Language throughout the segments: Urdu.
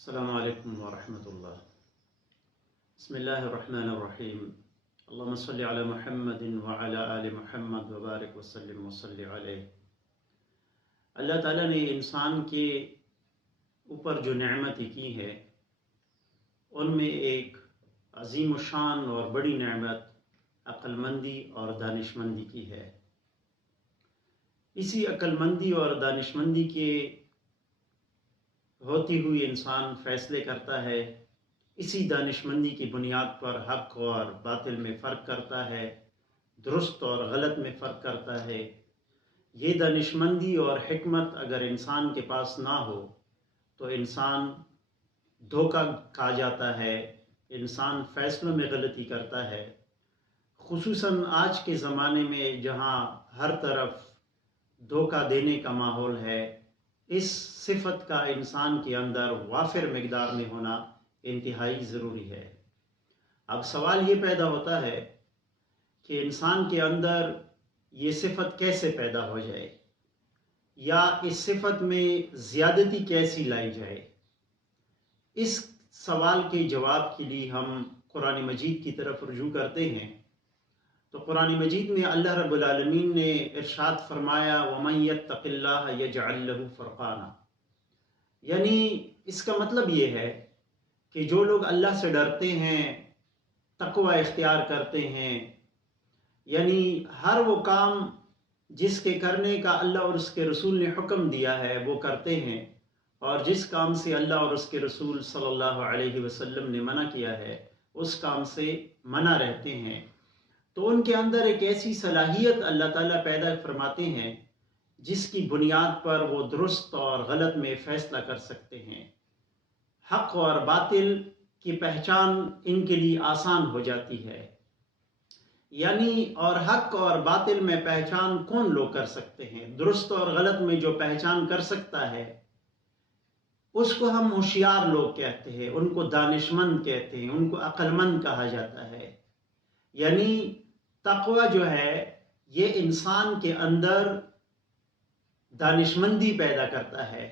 السلام علیکم ورحمۃ اللہ۔ بسم اللہ الرحمن الرحیم۔ اللہم صلی علی محمد وعلی آل محمد وبارک وسلم وصلی علیہ۔ اللہ تعالیٰ نے انسان کے اوپر جو نعمتیں کی ہے ان میں ایک عظیم الشان اور بڑی نعمت عقل مندی اور دانش مندی کی ہے۔ اسی عقل مندی اور دانش مندی کے ہوتی ہوئی انسان فیصلے کرتا ہے، اسی دانش مندی کی بنیاد پر حق اور باطل میں فرق کرتا ہے، درست اور غلط میں فرق کرتا ہے۔ یہ دانش مندی اور حکمت اگر انسان کے پاس نہ ہو تو انسان دھوکہ کھا جاتا ہے، انسان فیصلوں میں غلطی کرتا ہے۔ خصوصاً آج کے زمانے میں جہاں ہر طرف دھوکہ دینے کا ماحول ہے، اس صفت کا انسان کے اندر وافر مقدار میں ہونا انتہائی ضروری ہے۔ اب سوال یہ پیدا ہوتا ہے کہ انسان کے اندر یہ صفت کیسے پیدا ہو جائے، یا اس صفت میں زیادتی کیسی لائی جائے۔ اس سوال کے جواب کے لیے ہم قرآن مجید کی طرف رجوع کرتے ہیں۔ تو قرآن مجید میں اللہ رب العالمین نے ارشاد فرمایا وَمَن يَتَّقِ اللَّهَ يَجْعَل لَّهُ فُرْقَانًا، یعنی اس کا مطلب یہ ہے کہ جو لوگ اللہ سے ڈرتے ہیں، تقوی اختیار کرتے ہیں، یعنی ہر وہ کام جس کے کرنے کا اللہ اور اس کے رسول نے حکم دیا ہے وہ کرتے ہیں، اور جس کام سے اللہ اور اس کے رسول صلی اللہ علیہ وسلم نے منع کیا ہے اس کام سے منع رہتے ہیں، تو ان کے اندر ایک ایسی صلاحیت اللہ تعالیٰ پیدا فرماتے ہیں جس کی بنیاد پر وہ درست اور غلط میں فیصلہ کر سکتے ہیں۔ حق اور باطل کی پہچان ان کے لیے آسان ہو جاتی ہے۔ یعنی اور حق اور باطل میں پہچان کون لوگ کر سکتے ہیں؟ درست اور غلط میں جو پہچان کر سکتا ہے اس کو ہم ہوشیار لوگ کہتے ہیں، ان کو دانش مند کہتے ہیں، ان کو عقل مند کہا جاتا ہے۔ یعنی تقوی جو ہے یہ انسان کے اندر دانش مندی پیدا کرتا ہے،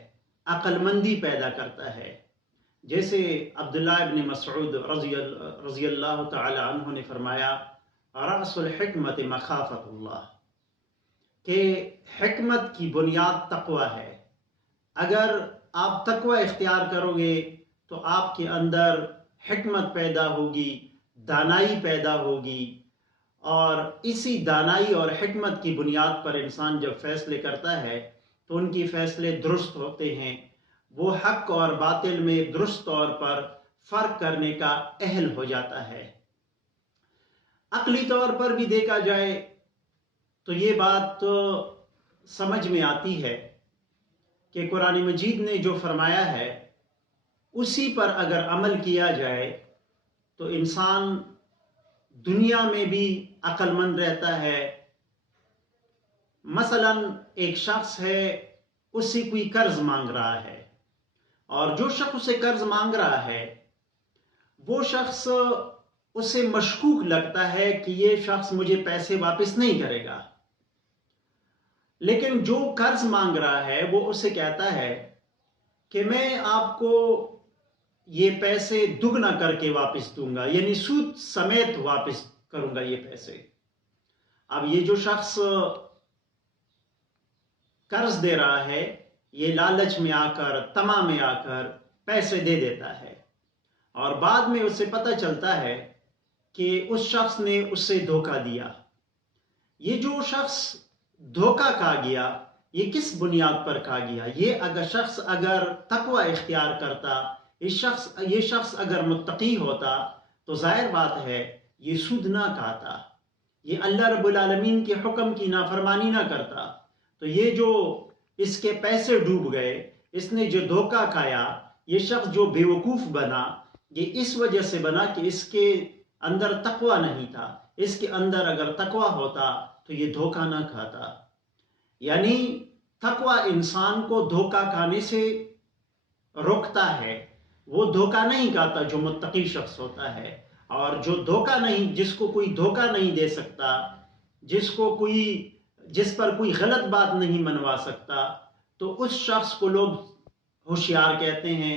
عقل مندی پیدا کرتا ہے۔ جیسے عبداللہ ابن مسعود رضی اللہ تعالی عنہ نے فرمایا رأس الحکمت مخافت اللہ، کہ حکمت کی بنیاد تقوی ہے۔ اگر آپ تقوی اختیار کرو گے تو آپ کے اندر حکمت پیدا ہوگی، دانائی پیدا ہوگی، اور اسی دانائی اور حکمت کی بنیاد پر انسان جب فیصلے کرتا ہے تو ان کی فیصلے درست ہوتے ہیں، وہ حق اور باطل میں درست طور پر فرق کرنے کا اہل ہو جاتا ہے۔ عقلی طور پر بھی دیکھا جائے تو یہ بات تو سمجھ میں آتی ہے کہ قرآن مجید نے جو فرمایا ہے اسی پر اگر عمل کیا جائے تو انسان دنیا میں بھی عقل مند رہتا ہے۔ مثلا ایک شخص ہے، اس سے کوئی قرض مانگ رہا ہے، اور جو شخص اسے قرض مانگ رہا ہے وہ شخص اسے مشکوک لگتا ہے کہ یہ شخص مجھے پیسے واپس نہیں کرے گا، لیکن جو قرض مانگ رہا ہے وہ اسے کہتا ہے کہ میں آپ کو یہ پیسے دگنا کر کے واپس دوں گا، یعنی سود سمیت واپس کروں گا یہ پیسے۔ اب یہ جو شخص قرض دے رہا ہے یہ لالچ میں آ کر، طمع میں آ کر پیسے دے دیتا ہے، اور بعد میں اسے پتہ چلتا ہے کہ اس شخص نے اس سے دھوکہ دیا۔ یہ جو شخص دھوکہ کھا گیا یہ کس بنیاد پر کھا گیا؟ یہ شخص اگر تقوی اختیار کرتا، یہ شخص اگر متقی ہوتا تو ظاہر بات ہے یہ سود نہ کھاتا، یہ اللہ رب العالمین کے حکم کی نافرمانی نہ کرتا۔ تو یہ جو اس کے پیسے ڈوب گئے، اس نے جو دھوکہ کھایا، یہ شخص جو بیوقوف بنا، یہ اس وجہ سے بنا کہ اس کے اندر تقوی نہیں تھا۔ اس کے اندر اگر تقوی ہوتا تو یہ دھوکہ نہ کھاتا۔ یعنی تقوی انسان کو دھوکہ کھانے سے روکتا ہے، وہ دھوکہ نہیں کھاتا جو متقی شخص ہوتا ہے، اور جو دھوکہ نہیں، جس کو کوئی دھوکہ نہیں دے سکتا، جس پر کوئی غلط بات نہیں منوا سکتا، تو اس شخص کو لوگ ہوشیار کہتے ہیں،